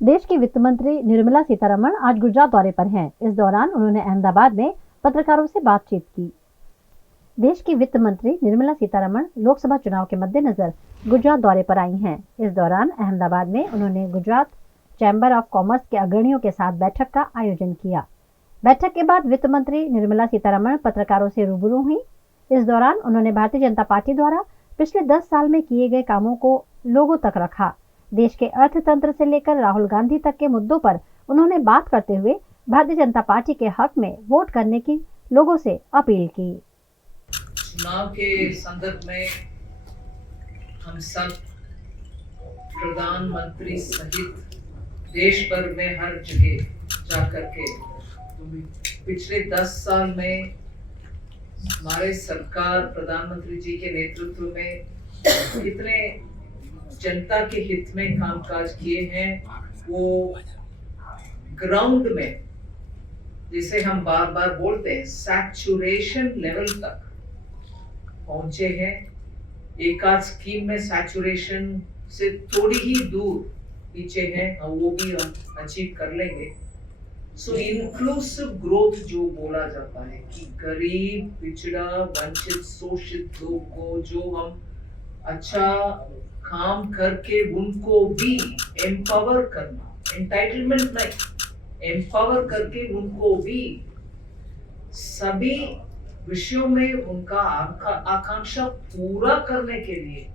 देश की वित्त मंत्री निर्मला सीतारमण आज गुजरात दौरे पर हैं। इस दौरान उन्होंने अहमदाबाद में पत्रकारों से बातचीत की। देश की वित्त मंत्री निर्मला सीतारमण लोकसभा चुनाव के मद्देनजर गुजरात दौरे पर आई हैं। इस दौरान अहमदाबाद में उन्होंने गुजरात चैम्बर ऑफ कॉमर्स के अग्रणियों के साथ बैठक का आयोजन किया। बैठक के बाद वित्त मंत्री निर्मला सीतारमण पत्रकारों से रूबरू हुई। इस दौरान उन्होंने भारतीय जनता पार्टी द्वारा पिछले 10 साल में किए गए कामों को लोगों तक रखा। देश के अर्थतंत्र से लेकर राहुल गांधी तक के मुद्दों पर उन्होंने बात करते हुए भारतीय जनता पार्टी के हक में वोट करने की लोगों से अपील की। चुनाव के संदर्भ में हम सब प्रधानमंत्री सहित देश भर में हर जगह जाकर के पिछले 10 साल में हमारे सरकार प्रधानमंत्री जी के नेतृत्व में कितने जनता के हित में कामकाज किए हैं, वो ग्राउंड में जिसे हम बार बार बोलते हैं सैचुरेशन लेवल तक पहुंचे हैं। एक आध स्कीम में सैचुरेशन से थोड़ी ही दूर पीछे हैं, वो भी हम अचीव कर लेंगे। सो इंक्लूसिव ग्रोथ जो बोला जाता है कि गरीब, पिछड़ा, वंचित, शोषित लोग को जो हम अच्छा काम करके उनको भी एम्पावर करना, एंटाइटलमेंट नहीं, एम्पावर करके उनको भी सभी विषयों में उनका आकांक्षा पूरा करने के लिए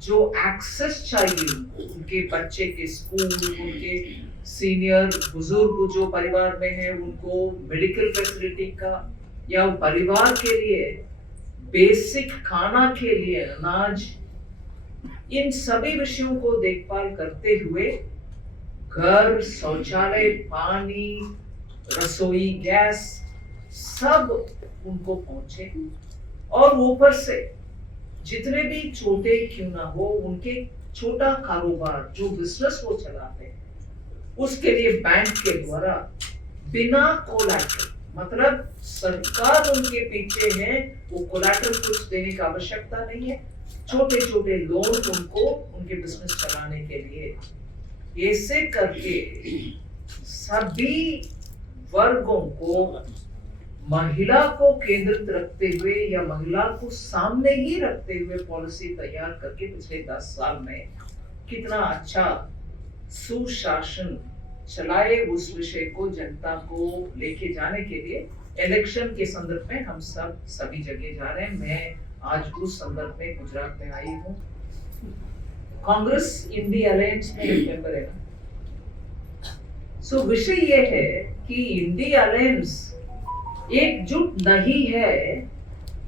जो एक्सेस चाहिए, उनके बच्चे के स्कूल, उनके सीनियर बुजुर्ग जो परिवार में है उनको मेडिकल फैसिलिटी का, या परिवार के लिए बेसिक खाना के लिए अनाज, इन सभी विषयों को देखभाल करते हुए घर, शौचालय, पानी, रसोई गैस सब उनको पहुंचे। और ऊपर से जितने भी छोटे क्यों ना हो, उनके छोटा कारोबार जो बिजनेस वो चलाते हैं उसके लिए बैंक के द्वारा बिना कोलैटरल, मतलब सरकार उनके पीछे है, वो कोलैटरल कुछ देने की आवश्यकता नहीं है, छोटे छोटे लोन उनको उनके बिजनेस चलाने के लिए ऐसे करके सभी वर्गों को महिला को केंद्रित रखते हुए या महिला को सामने ही रखते हुए पॉलिसी तैयार करके पिछले 10 साल में कितना अच्छा सुशासन चलाए, उस विषय को जनता को लेके जाने के लिए इलेक्शन के संदर्भ में हम सब सभी जगह जा रहे हैं। मैं आज उस संदर्भ में गुजरात में आई हूँ। कांग्रेस इंडी अलायंस में एक मेंबर है। सो विषय ये है कि इंडी अलायंस एकजुट नहीं है,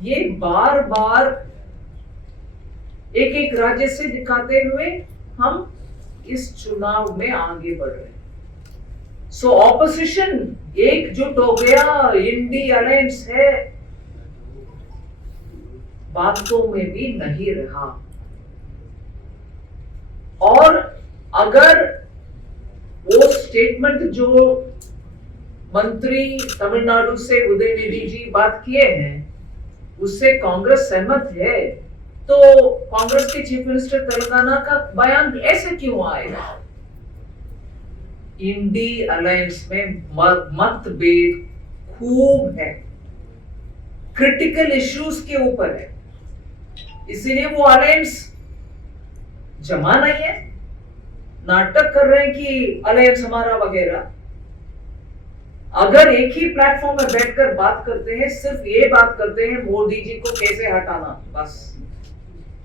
ये बार बार एक एक राज्य से दिखाते हुए हम इस चुनाव में आगे बढ़ रहे हैं। सो ऑपोजिशन एकजुट हो गया, इंडी अलायंस है, बातों में भी नहीं रहा। और अगर वो स्टेटमेंट जो मंत्री तमिलनाडु से उदयनिधि जी बात किए हैं उससे कांग्रेस सहमत है, तो कांग्रेस के चीफ मिनिस्टर तेलंगाना का बयान ऐसे क्यों आएगा? इंडी अलायंस में मतभेद खूब है, क्रिटिकल इश्यूज के ऊपर है, इसीलिए वो अलायंस जमा नहीं है। नाटक कर रहे हैं कि अलायंस हमारा वगैरह। अगर एक ही प्लेटफॉर्म में बैठकर बात करते हैं, सिर्फ ये बात करते हैं मोदी जी को कैसे हटाना, बस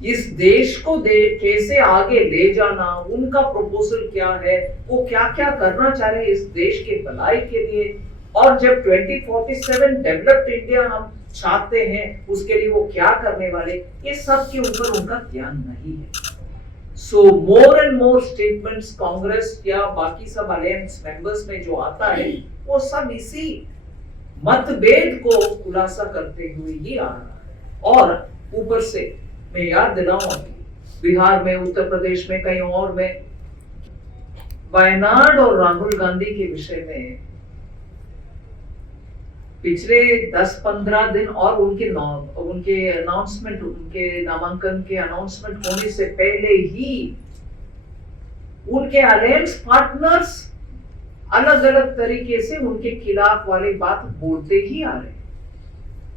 इस देश को कैसे आगे ले जाना, उनका प्रपोजल क्या है, वो क्या क्या करना चाह रहे हैं इस देश के भलाई के लिए, और जब 2047 डेवलप्ड इंडिया हम चाहते हैं उसके लिए वो क्या करने वाले, ये सब के ऊपर उनका ध्यान नहीं है। So more and more statements Congress या बाकी सब अलायंस मेंबर्स में जो आता है वो सब इसी मतभेद को खुलासा करते हुए ही आ रहा है। और ऊपर से मैं याद दिलाऊं, बिहार में, उत्तर प्रदेश में, कहीं और में वायनाड और राहुल गांधी के विषय में पिछले 10-15 दिन और उनके अनाउंसमेंट, उनके नामांकन के अनाउंसमेंट होने से पहले ही उनके अलायंस पार्टनर्स अलग अलग तरीके से उनके खिलाफ वाली बात बोलते ही आ रहे।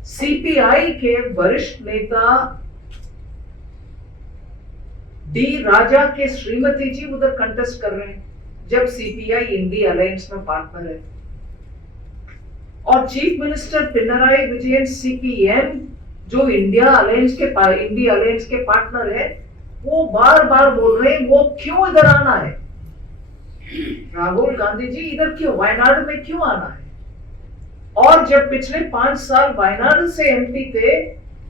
सीपीआई के वरिष्ठ नेता डी राजा के श्रीमती जी उधर कंटेस्ट कर रहे हैं, जब सीपीआई इंडिया अलायंस में पार्टनर है। और chief minister Pinarayi Vijayan CPM जो इंडिया अलायंस के पार्टनर है, वो बार बार बोल रहे हैं वो क्यों इधर आना है, राहुल गांधी जी इधर क्यों, वायनाड में क्यों आना है। और जब पिछले 5 साल वायनाड से एमपी थे,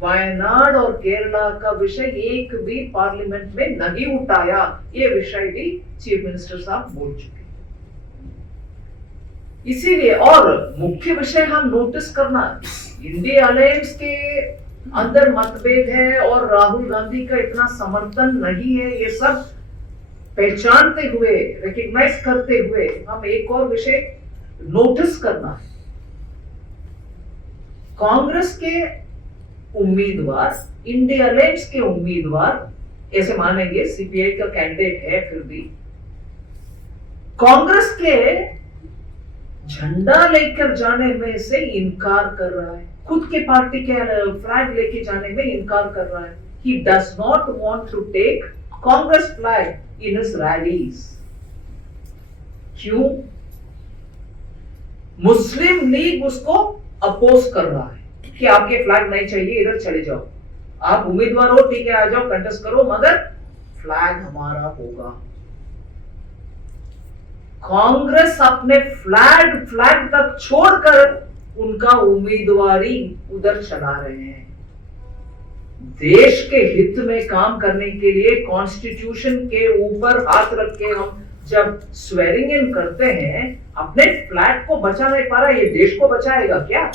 वायनाड और केरला का विषय एक भी पार्लियामेंट में नहीं उठाया, ये विषय भी चीफ मिनिस्टर साहब बोल चुके। इसीलिए और मुख्य विषय हम नोटिस करना, इंडिया अलायंस के अंदर मतभेद है और राहुल गांधी का इतना समर्थन नहीं है, ये सब पहचानते हुए, रिकॉग्नाइज करते हुए हम एक और विषय नोटिस करना है। कांग्रेस के उम्मीदवार, इंडिया अलायंस के उम्मीदवार ऐसे मानेंगे, सीपीआई का कैंडिडेट है, फिर भी कांग्रेस के झंडा लेकर जाने में से इनकार कर रहा है, खुद के पार्टी के फ्लैग लेके जाने में इनकार कर रहा है। He does not want to take Congress flag in his rallies. क्यों? मुस्लिम लीग उसको अपोज कर रहा है कि आपके फ्लैग नहीं चाहिए, इधर चले जाओ, आप उम्मीदवार हो, ठीक है, आ जाओ, कंटेस्ट करो, मगर फ्लैग हमारा होगा। कांग्रेस अपने फ्लैग तक छोड़कर उनका उम्मीदवारी उधर चला रहे हैं। देश के हित में काम करने के लिए कॉन्स्टिट्यूशन के ऊपर हाथ रख के हम जब स्वेरिंग इन करते हैं, अपने फ्लैग को बचा नहीं पा रहा, ये देश को बचाएगा क्या?